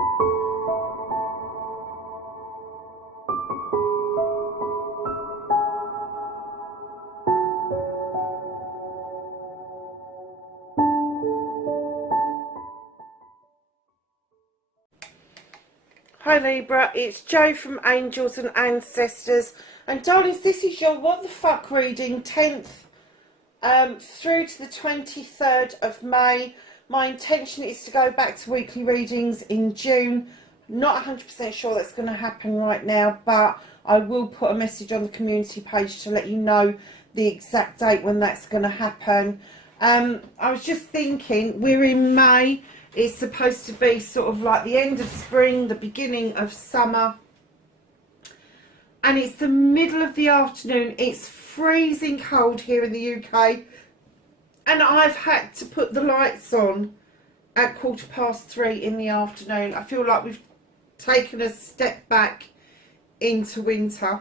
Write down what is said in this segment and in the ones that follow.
Hi Libra, it's Jo from Angels and Ancestors, and darlings, this is your what the fuck reading, 10th through to the 23rd of May. My intention is to go back to weekly readings in June. Not 100% sure that's going to happen right now, but I will put a message on the community page to let you know the exact date when that's going to happen. I was just thinking, we're in May. It's supposed to be sort of like the end of spring, the beginning of summer. And it's the middle of the afternoon. It's freezing cold here in the UK. And I've had to put the lights on at 3:15 in the afternoon. I feel like we've taken a step back into winter.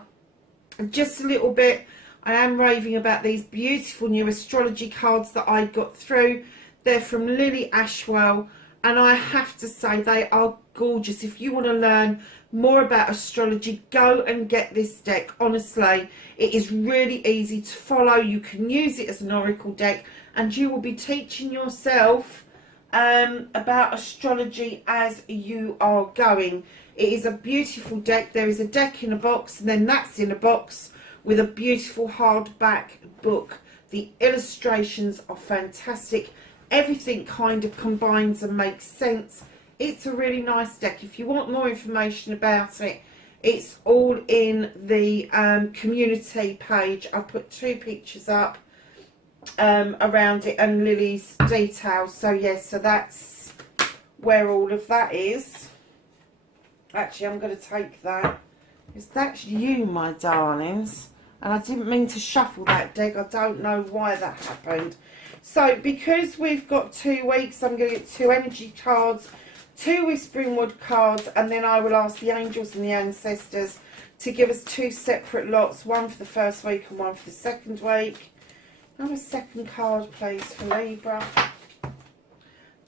And just a little bit, I am raving about these beautiful new astrology cards that I got through. They're from Lily Ashwell, and I have to say they are gorgeous. If you want to learn more about astrology, go and get this deck. Honestly, it is really easy to follow. You can use it as an oracle deck, and you will be teaching yourself about astrology as you are going. It is a beautiful deck. There is a deck in a box, and then that's in a box with a beautiful hardback book. The illustrations are fantastic. Everything kind of combines and makes sense. It's a really nice deck. If you want more information about it, it's all in the community page. I've put 2 pictures up around it and Lily's details. So yes, so that's where all of that is. Actually, I'm going to take that. Because that's you, my darlings. And I didn't mean to shuffle that deck. I don't know why that happened. So, because we've got 2 weeks, I'm going to get 2 energy cards, 2 Whispering Wood cards, and then I will ask the angels and the ancestors to give us 2 separate lots, one for the first week and one for the second week. Have a second card, please, for Libra.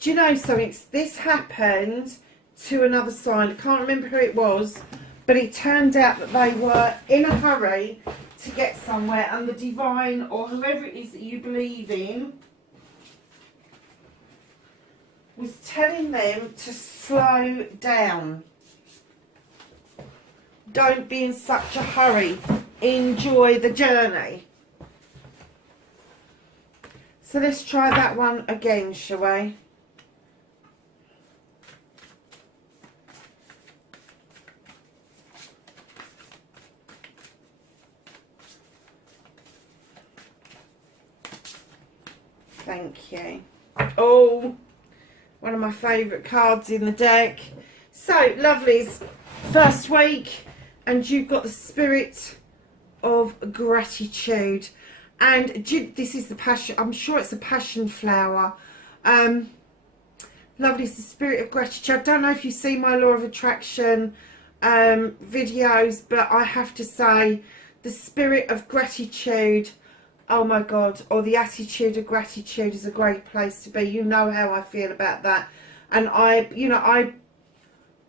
Do you know something? This happened to another sign. I can't remember who it was, but it turned out that they were in a hurry to get somewhere, and the divine, or whoever it is that you believe in, was telling them to slow down. Don't be in such a hurry. Enjoy the journey. So let's try that one again, shall we? Thank you. Oh, one of my favourite cards in the deck. So, lovelies, first week, and you've got the Spirit of Gratitude. And this is the passion, I'm sure it's a passion flower. Lovely, it's the Spirit of Gratitude. I don't know if you see my Law of Attraction videos, but I have to say, the Spirit of Gratitude, oh my God, or the attitude of gratitude is a great place to be. You know how I feel about that. And I,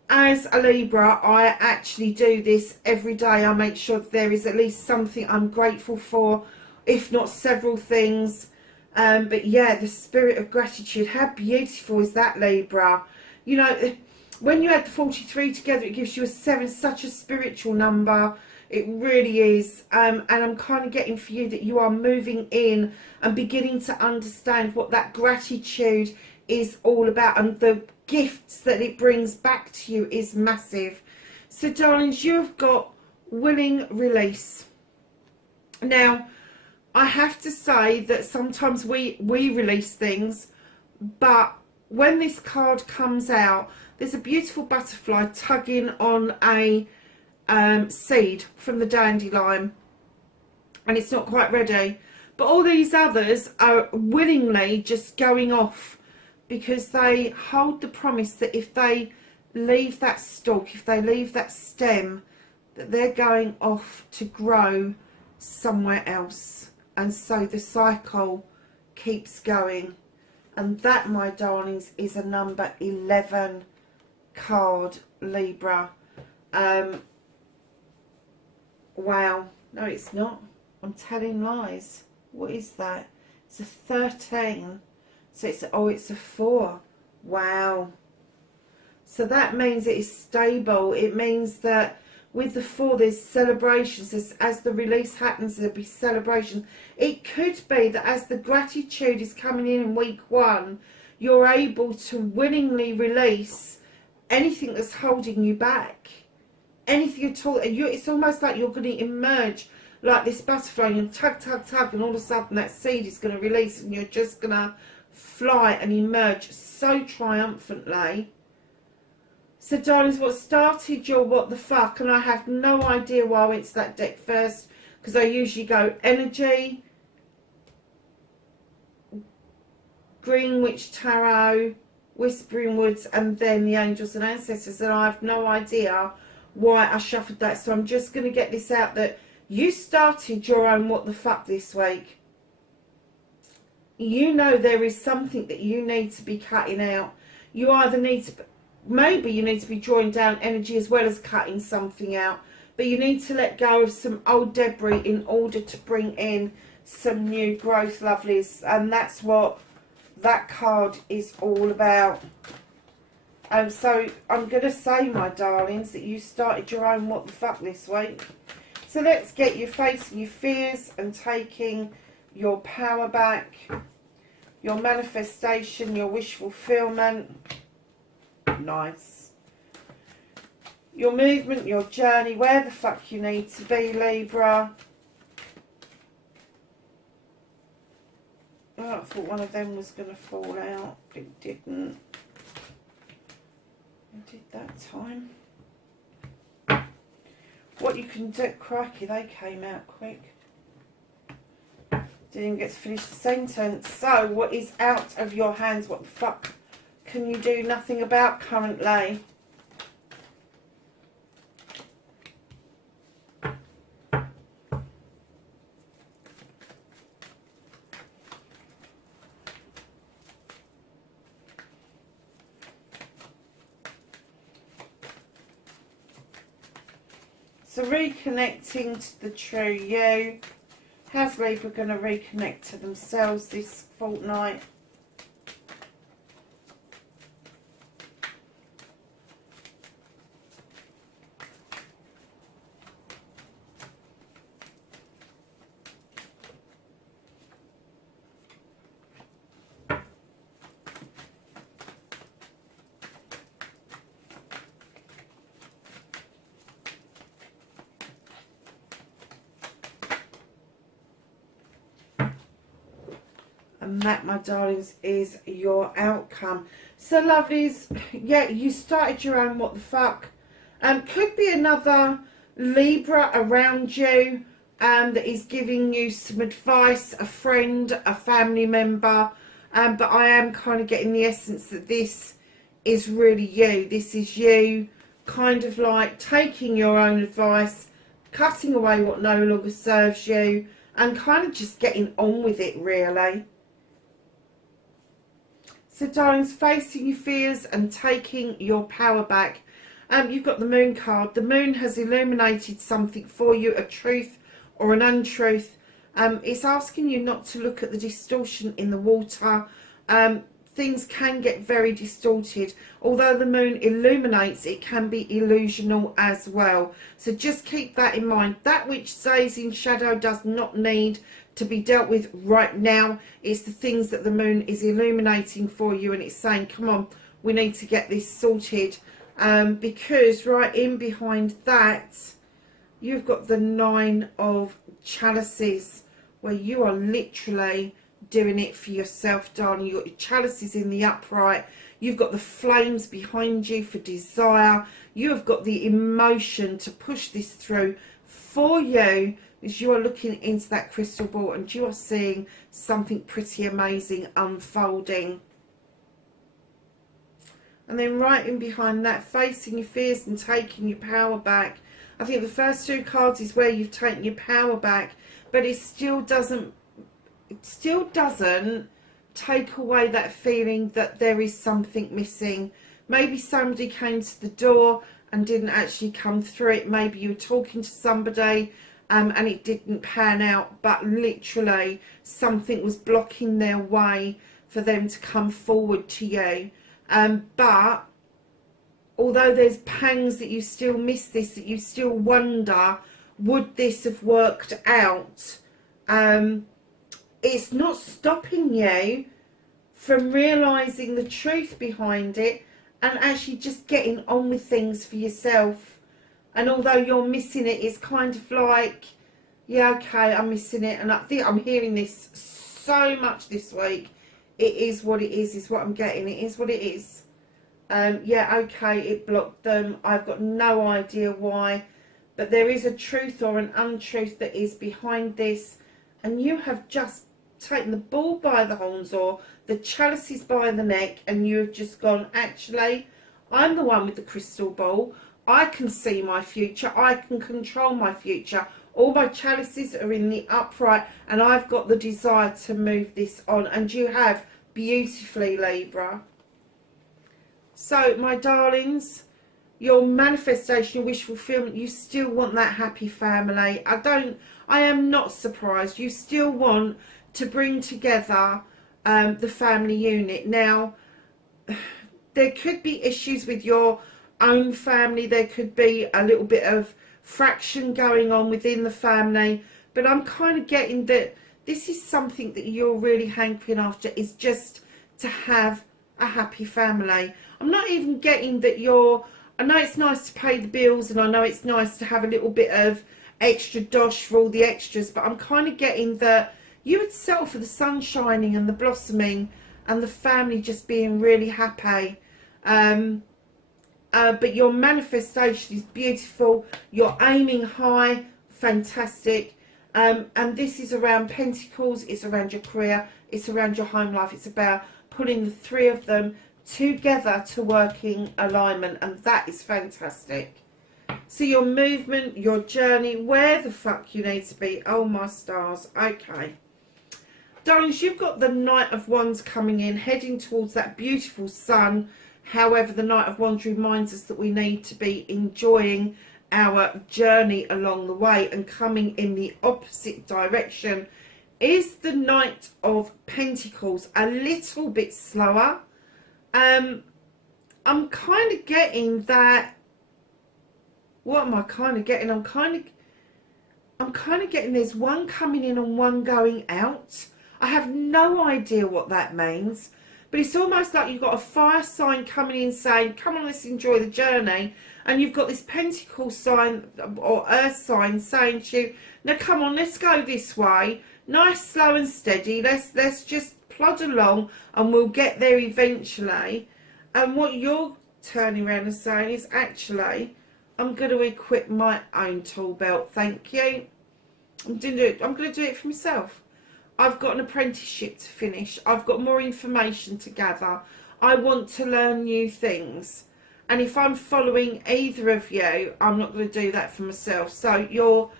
as a Libra, I actually do this every day. I make sure that there is at least something I'm grateful for, if not several things. But yeah, the Spirit of Gratitude, how beautiful is that, Libra? You know, when you add the 43 together, it gives you a 7, such a spiritual number. It really is. And I'm kind of getting for you that you are moving in and beginning to understand what that gratitude is all about, and the gifts that it brings back to you is massive. So darlings, you've got willing release. Now, I have to say that sometimes we release things, but when this card comes out, there's a beautiful butterfly tugging on a seed from the dandelion, and it's not quite ready. But all these others are willingly just going off, because they hold the promise that if they leave that stalk, if they leave that stem, that they're going off to grow somewhere else. And so the cycle keeps going. And that, my darlings, is a number 11. card, Libra. Wow. No, it's not. I'm telling lies. What is that? It's a 13. So it's, oh, it's a 4. Wow. So that means it is stable. It means that with the 4, there's celebrations. As the release happens, there'll be celebrations. It could be that as the gratitude is coming in week 1, you're able to willingly release anything that's holding you back. Anything at all. It's almost like you're going to emerge like this butterfly. You tug, tug, tug, and all of a sudden that seed is going to release and you're just going to fly and emerge so triumphantly. So, darlings, what started your what the fuck, and I have no idea why I went to that deck first, because I usually go energy, Green Witch Tarot, Whispering Woods, and then the Angels and Ancestors, and I have no idea why I shuffled that. So I'm just going to get this out that you started your own what the fuck this week. You know there is something that you need to be cutting out. You either need to, maybe you need to be drawing down energy as well as cutting something out, but you need to let go of some old debris in order to bring in some new growth, lovelies, and that's what that card is all about. So I'm going to say, my darlings, that you started your own what the fuck this week. So let's get you facing your fears and taking your power back, your manifestation, your wish fulfillment. Nice. Your movement, your journey, where the fuck you need to be, Libra. Oh, I thought one of them was going to fall out. It didn't. I did that time. What you can do, crikey, they came out quick. Didn't get to finish the sentence. So, what is out of your hands? What the fuck can you do nothing about currently? So reconnecting to the true you. How's Libra going to reconnect to themselves this fortnight? And that, my darlings, is your outcome. So, lovelies, yeah, you started your own what the fuck. Could be another Libra around you that is giving you some advice, a friend, a family member. But I am kind of getting the essence that this is really you. This is you kind of like taking your own advice, cutting away what no longer serves you, and kind of just getting on with it, really. So, darlings, facing your fears and taking your power back. You've got the Moon card. The Moon has illuminated something for you, a truth or an untruth. It's asking you not to look at the distortion in the water. Things can get very distorted. Although the Moon illuminates, it can be illusional as well. So just keep that in mind. That which stays in shadow does not need to be dealt with right now. It's the things that the Moon is illuminating for you, and it's saying, come on, we need to get this sorted. Because right in behind that, you've got the 9 of Chalices, where you are literally doing it for yourself, darling. You've got your chalices in the upright. You've got the flames behind you for desire. You have got the emotion to push this through for you, as you are looking into that crystal ball and you are seeing something pretty amazing unfolding. And then right in behind that, facing your fears and taking your power back. I think the first 2 cards is where you've taken your power back, but it still doesn't take away that feeling that there is something missing. Maybe somebody came to the door and didn't actually come through it. Maybe you were talking to somebody and it didn't pan out, but literally something was blocking their way for them to come forward to you. But although there's pangs that you still miss this, that you still wonder, would this have worked out? It's not stopping you from realising the truth behind it and actually just getting on with things for yourself. And although you're missing it, it's kind of like, yeah, okay, I'm missing it. And I think I'm hearing this so much this week. It is what it is what I'm getting. It is what it is. Yeah, okay, it blocked them. I've got no idea why. But there is a truth or an untruth that is behind this. And you have just taken the bull by the horns or the chalices by the neck, and you have just gone, actually, I'm the one with the crystal ball. I can see my future. I can control my future. All my chalices are in the upright, and I've got the desire to move this on. And you have beautifully, Libra. So, my darlings, your manifestation, your wish fulfillment, you still want that happy family. I am not surprised. You still want to bring together the family unit. Now, there could be issues with your own family. There could be a little bit of fraction going on within the family. But I'm kind of getting that this is something that you're really hankering after, is just to have a happy family. I'm not even getting that I know it's nice to pay the bills, and I know it's nice to have a little bit of extra dosh for all the extras, but I'm kind of getting that you would settle for the sun shining and the blossoming and the family just being really happy. But your manifestation is beautiful. You're aiming high, fantastic. And this is around Pentacles. It's around your career. It's around your home life. It's about putting the three of them together to work in alignment, and that is fantastic. So your movement, your journey, where the fuck you need to be. Oh my stars. Okay, darlings, you've got the Knight of Wands coming in, heading towards that beautiful sun. However, the Knight of Wands reminds us that we need to be enjoying our journey along the way, and coming in the opposite direction is the Knight of Pentacles, a little bit slower. I'm kind of getting that. What am I kind of getting? I'm kind of getting there's one coming in and one going out. I have no idea what that means, but it's almost like you've got a fire sign coming in saying, come on, let's enjoy the journey. And you've got this pentacle sign or earth sign saying to you, now come on, let's go this way. Nice, slow and steady. Let's just plod along and we'll get there eventually. And what you're turning around and saying is, actually, I'm going to equip my own tool belt. Thank you. I'm going to do it for myself. I've got an apprenticeship to finish. I've got more information to gather. I want to learn new things. And if I'm following either of you, I'm not going to do that for myself. So you're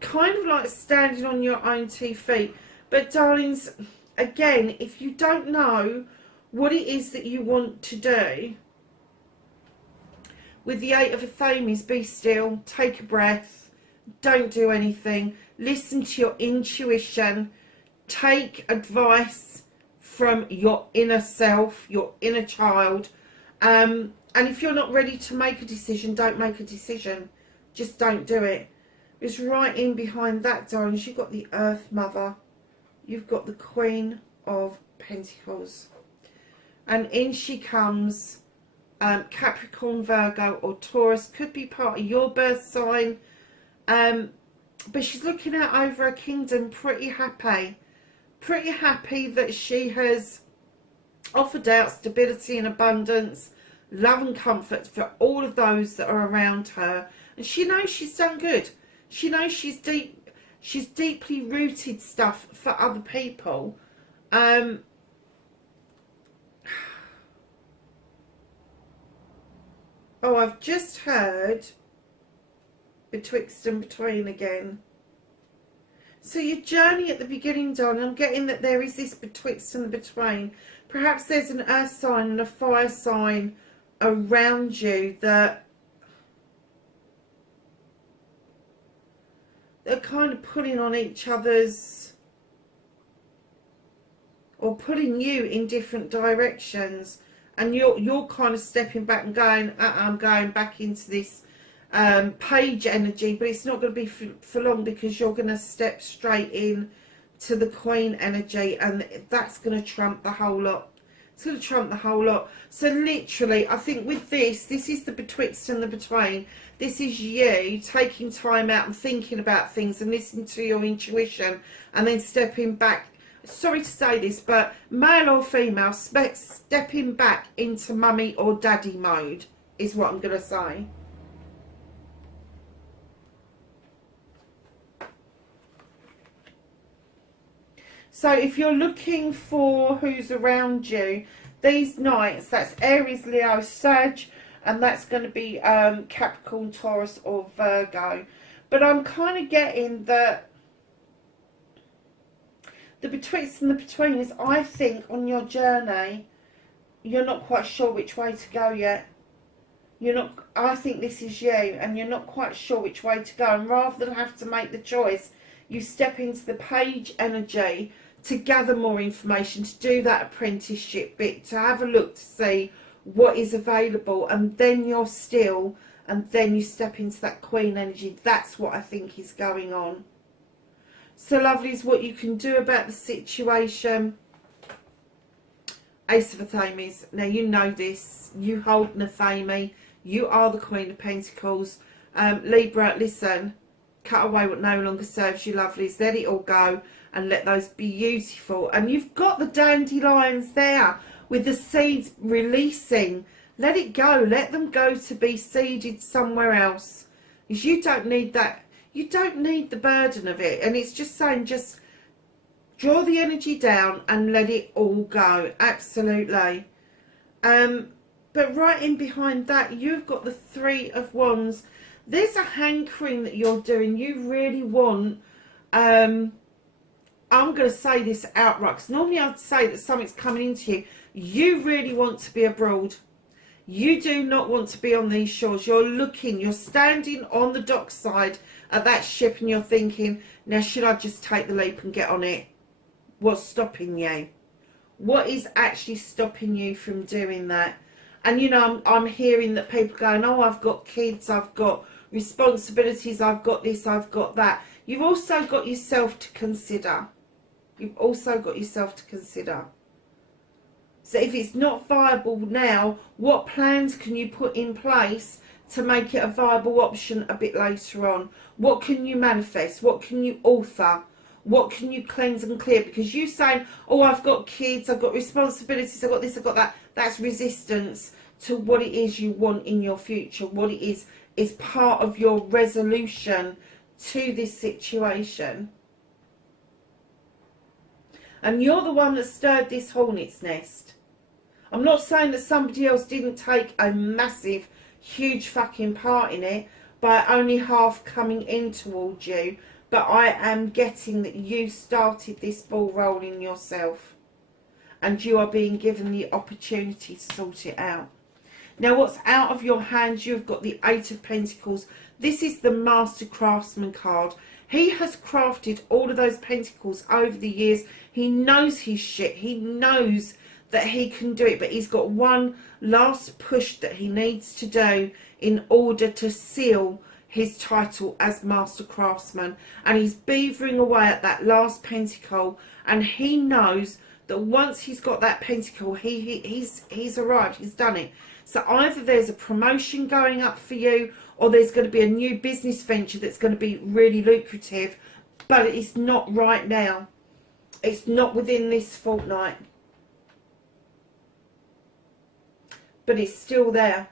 kind of like standing on your own 2 feet. But darlings, again, if you don't know what it is that you want to do, with the 8 of Athames, be still, take a breath, don't do anything, listen to your intuition, take advice from your inner self, your inner child. And if you're not ready to make a decision, don't make a decision. Just don't do it. It's right in behind that, darlings. You've got the Earth Mother. You've got the Queen of Pentacles. And in she comes. Capricorn, Virgo or Taurus. Could be part of your birth sign. But she's looking out over her kingdom pretty happy. Pretty happy that she has offered out stability and abundance, love and comfort for all of those that are around her. And she knows she's done good. She knows she's deeply rooted stuff for other people. Oh, I've just heard betwixt and between again. So your journey at the beginning, darling, I'm getting that there is this betwixt and the between. Perhaps there's an earth sign and a fire sign around you that they're kind of pulling on each other's, or pulling you in different directions, and you're kind of stepping back and going, I'm going back into this page energy, but it's not going to be for long, because you're going to step straight in to the Queen energy, and that's going to trump the whole lot. It's going to trump the whole lot. So literally, I think with this is the betwixt and the between. This is you taking time out and thinking about things and listening to your intuition, and then stepping back. Sorry to say this, but male or female, stepping back into mummy or daddy mode is what I'm going to say. So if you're looking for who's around you, these nights, that's Aries, Leo, Sag, and that's going to be Capricorn, Taurus or Virgo. But I'm kind of getting that the betwixt and the between is, I think, on your journey, you're not quite sure which way to go yet. You're not, I think this is you, and you're not quite sure which way to go. And rather than have to make the choice, you step into the page energy to gather more information, to do that apprenticeship bit, to have a look to see what is available, and then you're still, and then you step into that Queen energy. That's what I think is going on. So lovelies, what you can do about the situation. Ace of Athames. Now you know this. You hold Nathame. You are the Queen of Pentacles. Libra, listen. Cut away what no longer serves you, lovelies. Let it all go and let those be beautiful. And you've got the dandelions there with the seeds releasing. Let it go. Let them go to be seeded somewhere else. Because you don't need that. You don't need the burden of it. And it's just saying, just draw the energy down and let it all go. Absolutely. But right in behind that, you've got the Three of Wands. There's a hankering that you're doing. You really want, I'm going to say this outright, because normally I'd say that something's coming into you. You really want to be abroad. You do not want to be on these shores. You're looking, you're standing on the dockside at that ship, and you're thinking, now should I just take the leap and get on it? What's stopping you? What is actually stopping you from doing that? And you know, I'm hearing that people going, oh, I've got kids, I've got responsibilities, I've got this, I've got that. You've also got yourself to consider. You've also got yourself to consider. So if it's not viable now, what plans can you put in place to make it a viable option a bit later on? What can you manifest? What can you author? What can you cleanse and clear? Because you saying, oh, I've got kids, I've got responsibilities, I've got this, I've got that. That's resistance to what it is you want in your future. What it is part of your resolution to this situation. And you're the one that stirred this hornet's nest. I'm not saying that somebody else didn't take a massive, huge fucking part in it by only half coming in towards you. But I am getting that you started this ball rolling yourself. And you are being given the opportunity to sort it out. Now what's out of your hands, you've got the Eight of Pentacles. This is the Master Craftsman card. He has crafted all of those pentacles over the years. He knows his shit. He knows that he can do it. But he's got one last push that he needs to do in order to seal his title as Master Craftsman. And he's beavering away at that last pentacle. And he knows that once he's got that pentacle, he's arrived. He's done it. So either there's a promotion going up for you, or there's going to be a new business venture that's going to be really lucrative, but it's not right now. It's not within this fortnight. But it's still there.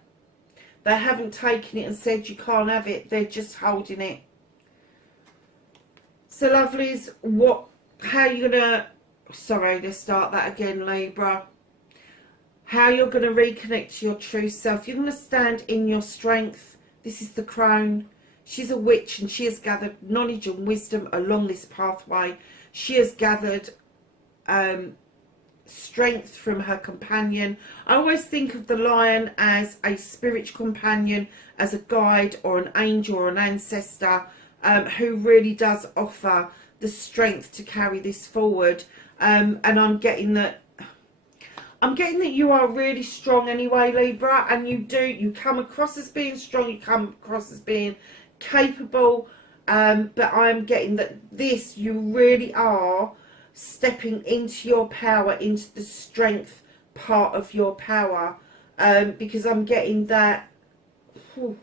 They haven't taken it and said you can't have it. They're just holding it. So lovelies, how you going to, sorry, let's start that again, Libra. How you're going to reconnect to your true self. You're going to stand in your strength. This is the crone. She's a witch, and she has gathered knowledge and wisdom along this pathway. She has gathered strength from her companion. I always think of the lion as a spiritual companion, as a guide or an angel or an ancestor, who really does offer the strength to carry this forward. And I'm getting that you are really strong anyway, Libra, and you come across as being strong, you come across as being capable, but I'm getting that you really are stepping into your power, into the strength part of your power, because I'm getting that a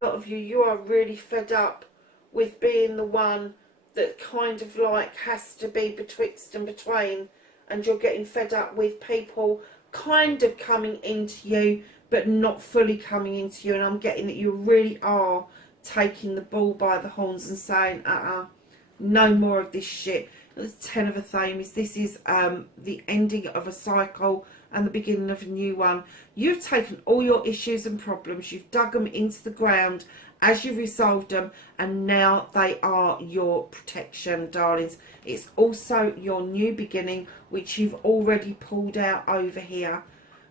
lot of you are really fed up with being the one that kind of like has to be betwixt and between, and you're getting fed up with people kind of coming into you but not fully coming into you, and I'm getting that you really are taking the bull by the horns and saying no more of this shit. The 10 of a Thames, this is the ending of a cycle and the beginning of a new one. You've taken all your issues and problems, you've dug them into the ground as you've resolved them, and now they are your protection, darlings. It's also your new beginning, which you've already pulled out over here.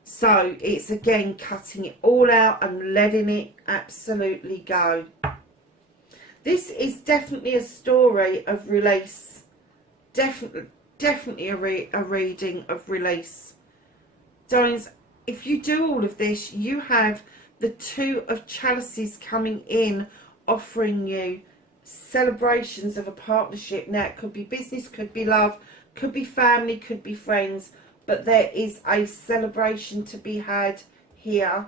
So it's again cutting it all out and letting it absolutely go. This is definitely a story of release. Definitely a reading of release. Darlings, if you do all of this, you have the Two of Chalices coming in, offering you celebrations of a partnership. Now, it could be business, could be love, could be family, could be friends, but there is a celebration to be had here.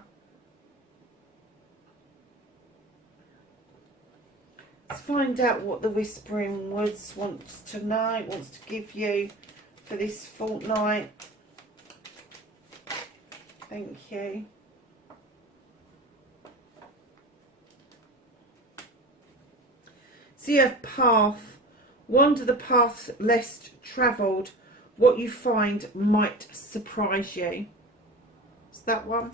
Let's find out what the Whispering Woods wants to know, wants to give you for this fortnight. Thank you. So you have path. Wander the path less travelled. What you find might surprise you. Is that one?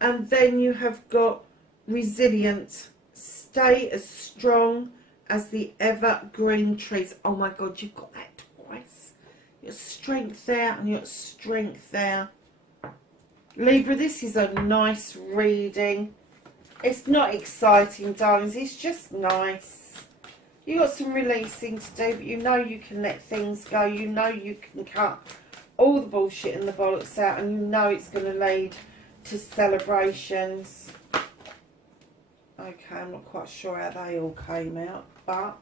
And then you have got resilient. Stay as strong as the evergreen trees. Oh my God, you've got that twice. Your strength there and your strength there. Libra, this is a nice reading. It's not exciting, darlings. It's just nice. You got some releasing to do, but you know you can let things go. You know you can cut all the bullshit and the bollocks out, and you know it's going to lead to celebrations. Okay, I'm not quite sure how they all came out, but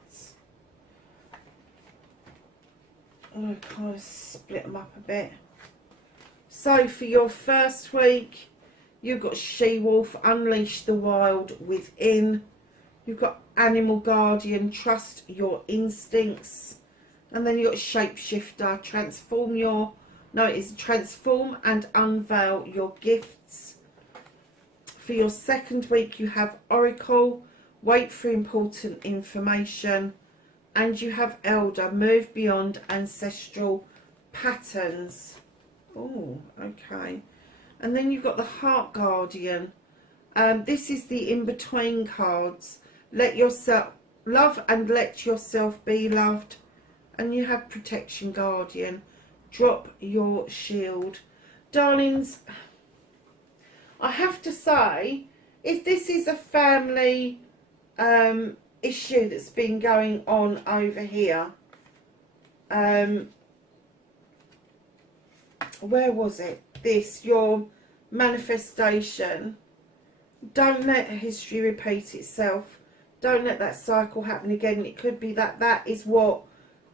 I'm going to kind of split them up a bit. So for your first week, you've got She-Wolf, Unleash the Wild Within. You've got Animal Guardian, Trust Your Instincts. And then you've got Shapeshifter, Transform and Unveil Your Gifts. For your second week, you have Oracle, Wait for Important Information. And you have Elder, Move Beyond Ancestral Patterns. Oh, okay. And then you've got the Heart Guardian. This is the in-between cards. Let yourself love and let yourself be loved. And you have Protection Guardian. Drop your shield. Darlings, I have to say, if this is a family issue that's been going on over here, where was it? Your manifestation. Don't let history repeat itself. Don't let that cycle happen again. It could be that is what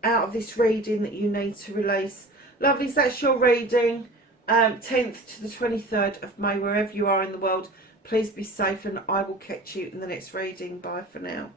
out of this reading that you need to release. Lovelies, that's your reading. 10th to the 23rd of May, wherever you are in the world. Please be safe, and I will catch you in the next reading. Bye for now.